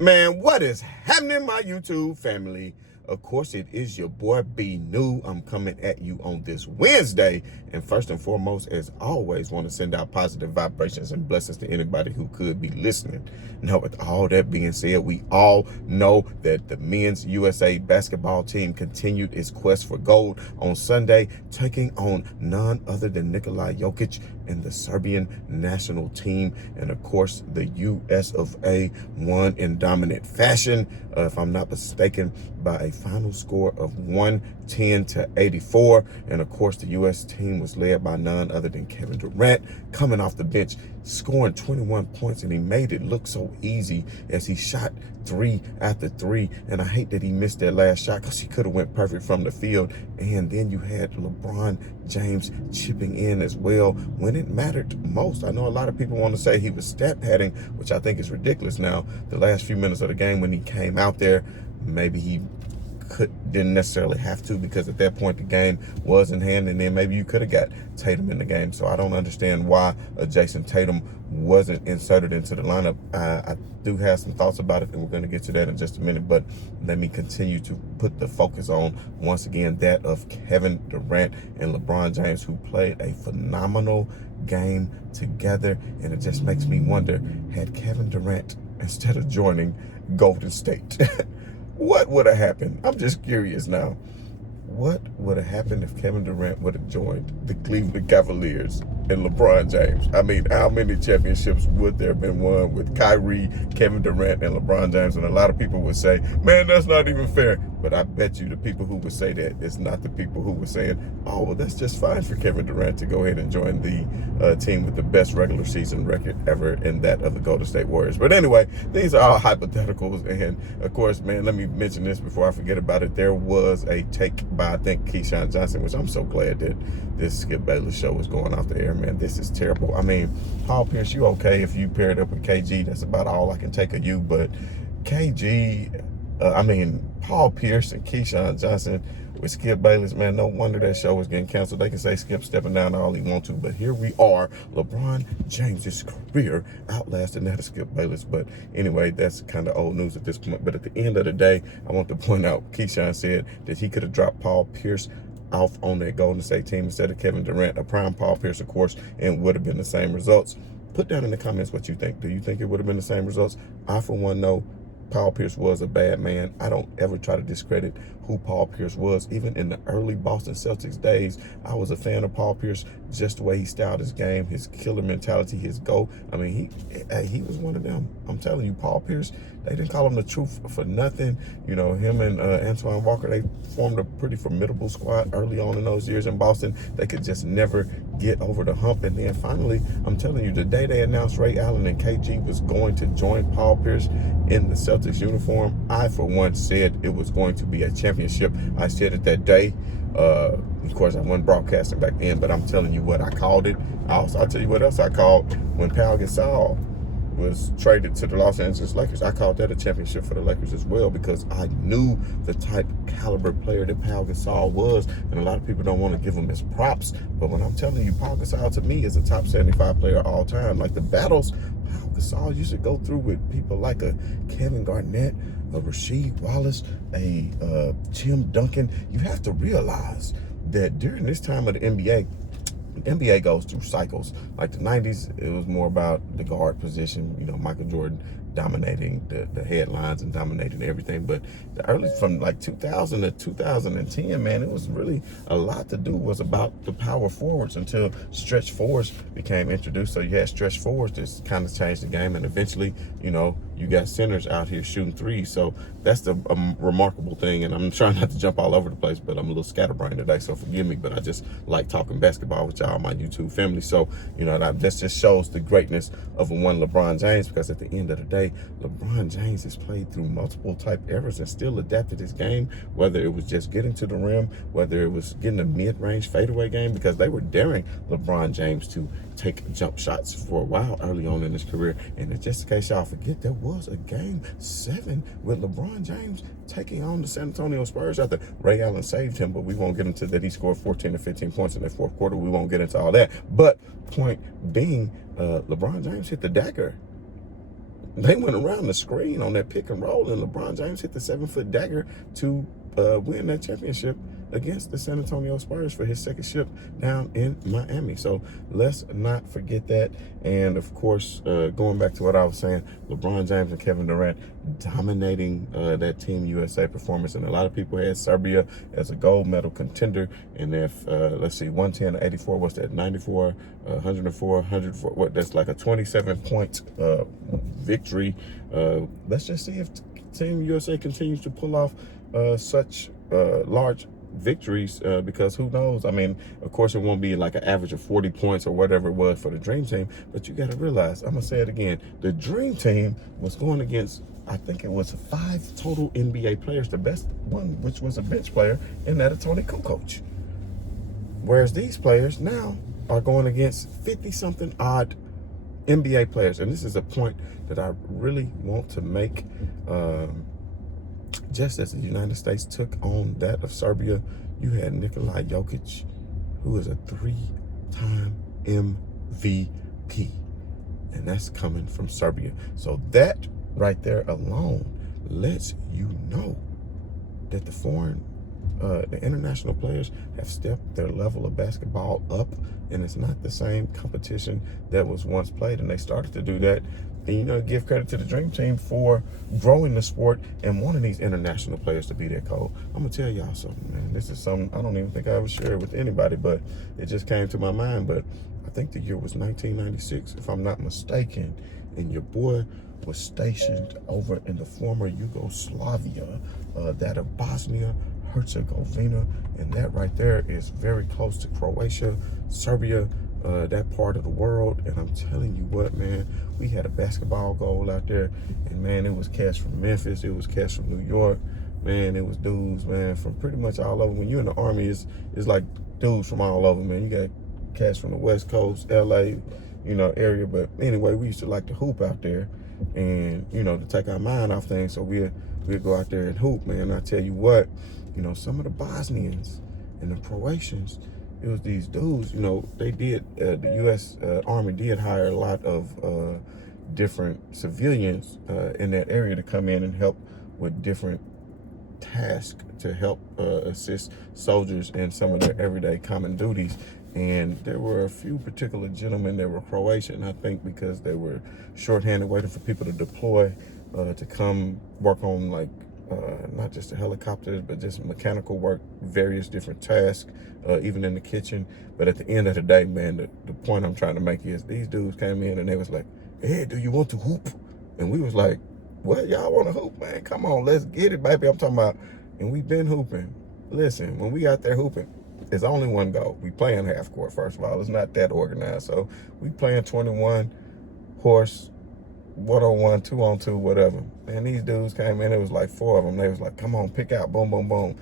Man, what is happening, my YouTube family? Of course, it is your boy B New. I'm coming at you on this Wednesday. And first and foremost, as always, want to send out positive vibrations and blessings to anybody who could be listening. Now, with all that being said, we all know that the men's USA basketball team continued its quest for gold on Sunday, taking on none other than Nikola Jokic and the Serbian national team. And of course, the US of A won in dominant fashion, if I'm not mistaken, by a final score of 110-84. And of course, the US team was led by none other than Kevin Durant, coming off the bench, scoring 21 points, and he made it look so easy as he shot 3 after 3. And I hate that he missed that last shot because he could have went perfect from the field. And then you had LeBron James chipping in as well when it mattered most. I know a lot of people want to say he was stat padding, which I think is ridiculous now. The last few minutes of the game when he came out there, maybe he didn't necessarily have to, because at that point the game was in hand, and then maybe you could have got Tatum in the game. So I don't understand why Jason Tatum wasn't inserted into the lineup. I do have some thoughts about it, and we're going to get to that in just a minute, but let me continue to put the focus on, once again, that of Kevin Durant and LeBron James, who played a phenomenal game together. And it just makes me wonder, had Kevin Durant, instead of joining Golden State, what would have happened? I'm just curious now. What would have happened if Kevin Durant would have joined the Cleveland Cavaliers and LeBron James? I mean, how many championships would there have been won with Kyrie, Kevin Durant, and LeBron James? And a lot of people would say, man, that's not even fair. But I bet you the people who would say that is not the people who were saying, oh, well, that's just fine for Kevin Durant to go ahead and join the team with the best regular season record ever, in that of the Golden State Warriors. But anyway, these are all hypotheticals. And of course, man, let me mention this before I forget about it. There was a take by, I think, Keyshawn Johnson, which I'm so glad that this Skip Bayless show is going off the air, man. This is terrible. I mean, Paul Pierce, you okay if you paired up with KG? That's about all I can take of you. But KG, Paul Pierce and Keyshawn Johnson with Skip Bayless, man, no wonder that show is getting canceled. They can say Skip stepping down all he want to, but here we are. LeBron James's career outlasting that of Skip Bayless. But anyway, that's kind of old news at this point. But at the end of the day, I want to point out, Keyshawn said that he could have dropped Paul Pierce off on that Golden State team instead of Kevin Durant, a prime Paul Pierce, of course, and would have been the same results. Put down in the comments what you think. Do you think it would have been the same results? I, for one, know Paul Pierce was a bad man. I don't ever try to discredit who Paul Pierce was. Even in the early Boston Celtics days, I was a fan of Paul Pierce, just the way he styled his game, his killer mentality, his go. I mean, he was one of them. I'm telling you, Paul Pierce, they didn't call him the truth for nothing. You know, him and Antoine Walker, they formed a pretty formidable squad early on in those years in Boston. They could just never get over the hump. And then finally, I'm telling you, the day they announced Ray Allen and KG was going to join Paul Pierce in the Celtics uniform, I, for one, said it was going to be a championship. I said it that day. Of course, I wasn't broadcasting back then, but I'm telling you what, I called it. I'll tell you what else I called when Pau Gasol was traded to the Los Angeles Lakers. I called that a championship for the Lakers as well, because I knew the type caliber player that Pau Gasol was, and a lot of people don't want to give him his props. But when I'm telling you, Pau Gasol to me is a top 75 player all time. Like the battles Pau Gasol used to go through with people like a Kevin Garnett, a Rasheed Wallace, a Tim Duncan. You have to realize that during this time of the NBA goes through cycles. Like the 90s, it was more about the guard position, you know, Michael Jordan dominating the headlines and dominating everything. But the early, from like 2000 to 2010, man, it was really a lot to do was about the power forwards until stretch fours became introduced. So you had stretch fours that kind of changed the game, and eventually, you know, you got centers out here shooting threes. So that's the remarkable thing. And I'm trying not to jump all over the place, but I'm a little scatterbrained today, so forgive me. But I just like talking basketball with y'all, my YouTube family. So, you know, that just shows the greatness of one LeBron James, because at the end of the day, LeBron James has played through multiple type eras and still adapted his game, whether it was just getting to the rim, whether it was getting a mid-range fadeaway game, because they were daring LeBron James to take jump shots for a while early on in his career. And just in case y'all forget, there was a game 7 with LeBron James taking on the San Antonio Spurs after Ray Allen saved him, but we won't get into that. He scored 14 to 15 points in the fourth quarter. We won't get into all that. But point being, LeBron James hit the dagger. They went around the screen on that pick and roll, and LeBron James hit the 7-foot dagger to win that championship against the San Antonio Spurs for his second ship down in Miami. So let's not forget that. And of course, going back to what I was saying, LeBron James and Kevin Durant dominating that Team USA performance. And a lot of people had Serbia as a gold medal contender. And if, let's see, 110 to 84, what's that, 94, 104, 104, what, that's like a 27-point victory. Let's just see if Team USA continues to pull off such large victories, because who knows? I mean, of course, it won't be like an average of 40 points or whatever it was for the Dream Team, but you got to realize, I'm going to say it again, the Dream Team was going against, I think it was 5 total NBA players, the best one, which was a bench player, and that of Tony Kukoc. Whereas these players now are going against 50-something odd NBA players. And this is a point that I really want to make. Just as the United States took on that of Serbia, you had Nikola Jokic, who is a 3-time MVP. And that's coming from Serbia. So that right there alone lets you know that the international players have stepped their level of basketball up, and it's not the same competition that was once played. And they started to do that. And, you know, give credit to the Dream Team for growing the sport and wanting these international players to be there, Cole. I'm going to tell y'all something, man. This is something I don't even think I ever shared with anybody, but it just came to my mind. But I think the year was 1996, if I'm not mistaken, and your boy was stationed over in the former Yugoslavia, that of Bosnia Herzegovina, and that right there is very close to Croatia, Serbia, that part of the world. And I'm telling you what, man, we had a basketball goal out there, and man, it was cats from Memphis, it was cats from New York, man, it was dudes, man, from pretty much all over. When you're in the Army, it's like dudes from all over, man. You got cats from the West Coast, LA, you know, area. But anyway, we used to like to hoop out there, and, you know, to take our mind off things. So we'd go out there and hoop, man. I tell you what, you know, some of the Bosnians and the Croatians, it was these dudes, you know, they did, the U.S. Army did hire a lot of different civilians in that area to come in and help with different tasks to help assist soldiers in some of their everyday common duties. And there were a few particular gentlemen that were Croatian, I think because they were shorthanded waiting for people to deploy to come work on, like, not just the helicopters, but just mechanical work, various different tasks, even in the kitchen. But at the end of the day, man, the point I'm trying to make is these dudes came in and they was like, hey, do you want to hoop? And we was like, what, y'all want to hoop, man? Come on, let's get it, baby. I'm talking about, and we've been hooping. Listen, when we out there hooping, it's only one goal. We playing half court, first of all. It's not that organized. So we playing 21 horse, 1-on-1, 2-on-2, whatever. And these dudes came in, it was like 4 of them. They was like, come on, pick out, boom, boom, boom.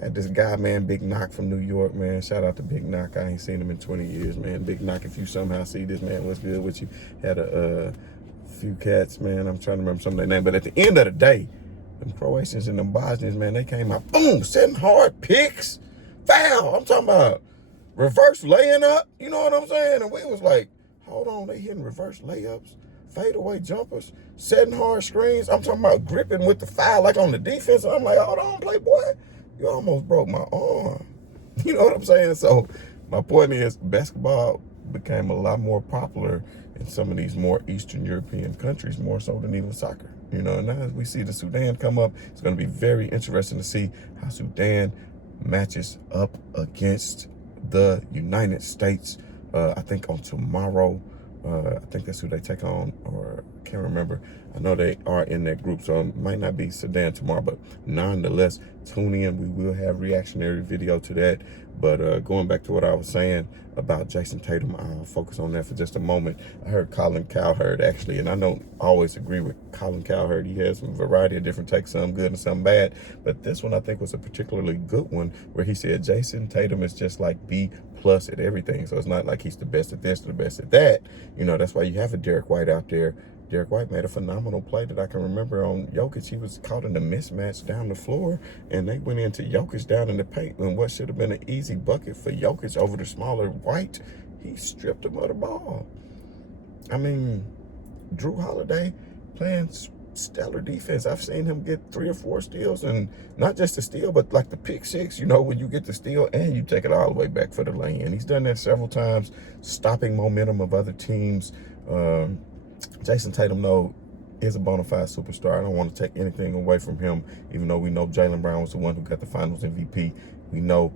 Had this guy, man, Big Knock from New York, man. Shout out to Big Knock. I ain't seen him in 20 years, man. Big Knock, if you somehow see this, man, what's good with you? Had a few cats, man. I'm trying to remember some of their name. But at the end of the day, them Croatians and them Bosnians, man, they came out, boom, setting hard picks, foul. I'm talking about reverse laying up. You know what I'm saying? And we was like, hold on, they hitting reverse layups, fadeaway jumpers, setting hard screens. I'm talking about gripping with the foul like on the defense. I'm like, hold on, Playboy, you almost broke my arm. You know what I'm saying? So my point is, basketball became a lot more popular in some of these more Eastern European countries, more so than even soccer. You know, and now as we see the Sudan come up, it's going to be very interesting to see how Sudan matches up against the United States. I think on tomorrow. I think that's who they take on, or I can't remember. I know they are in that group, so it might not be Sudan tomorrow, but nonetheless, tune in. We will have reactionary video to that. But going back to what I was saying about Jason Tatum, I'll focus on that for just a moment. I heard Colin Cowherd, actually, and I don't always agree with Colin Cowherd. He has a variety of different takes, some good and some bad. But this one I think was a particularly good one, where he said Jason Tatum is just like B+ at everything. So it's not like he's the best at this or the best at that. You know, that's why you have a Derek White out there. Derek White made a phenomenal play that I can remember on Jokic. He was caught in a mismatch down the floor, and they went into Jokic down in the paint, and what should have been an easy bucket for Jokic over the smaller White, he stripped him of the ball. I mean, Drew Holiday playing stellar defense. I've seen him get 3 or 4 steals, and not just the steal, but like the pick six, when you get the steal and you take it all the way back for the lay-in. He's done that several times, stopping momentum of other teams. Jason Tatum, though, is a bona fide superstar. I don't want to take anything away from him, even though we know Jaylen Brown was the one who got the finals MVP. We know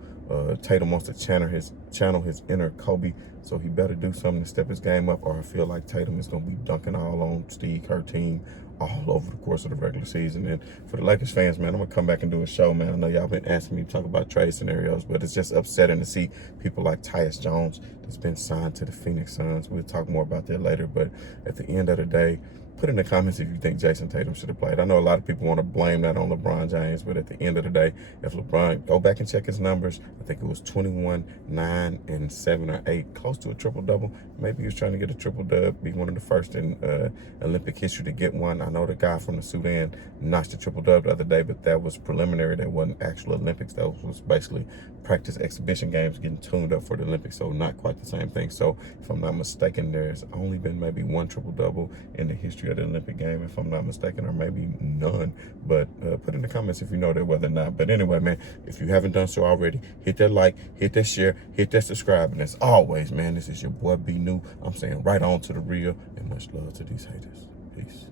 Tatum wants to channel his inner Kobe, so he better do something to step his game up, or I feel like Tatum is going to be dunking all on Steve Kerr team all over the course of the regular season. And for the Lakers fans, man, I'm going to come back and do a show, man. I know y'all been asking me to talk about trade scenarios, but it's just upsetting to see people like Tyus Jones that's been signed to the Phoenix Suns. We'll talk more about that later, but at the end of the day, put in the comments if you think Jason Tatum should have played. I know a lot of people want to blame that on LeBron James, but at the end of the day, if LeBron, go back and check his numbers. I think it was 21, 9, and 7 or 8, close to a triple-double. Maybe he was trying to get a triple-dub, be one of the first in Olympic history to get one. I know the guy from the Sudan notched a triple-dub the other day, but that was preliminary. That wasn't actual Olympics. That was basically practice exhibition games getting tuned up for the Olympics, so not quite the same thing. So if I'm not mistaken, there's only been maybe one triple-double in the history of the Olympic game, if I'm not mistaken, or maybe none. But put in the comments if you know that, whether or not. But anyway, man, if you haven't done so already, hit that like, hit that share, hit that subscribe. And as always, man, this is your boy B New. I'm saying right on to the real, and much love to these haters. Peace.